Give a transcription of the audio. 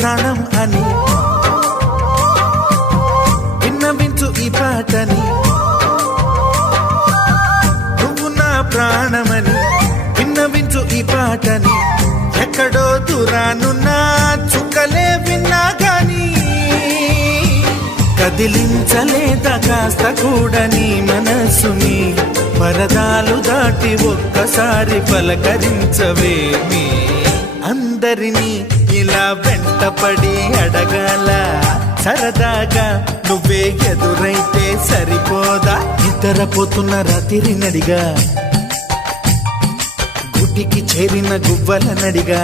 ప్రాణం అని విన్నవించు ఈ పాటని. నువ్వు నా ప్రాణమని విన్నవించు ఈ పాటని. ఎక్కడో దూరానున్నా చుక్కలే విన్నా గాని కదిలించలేదా కాస్త కూడా నీ మనసుని. పరదాలు దాటి ఒక్కసారి పలకరించవేమి. అందరినీ ఇలా వెంటపడి అడగాల సరదాగా నువ్వే ఎదురైతే సరిపోదా. నిద్రపోతున్న రాత్రి నడిగా గుటికి చేరిన గువ్వల నడిగా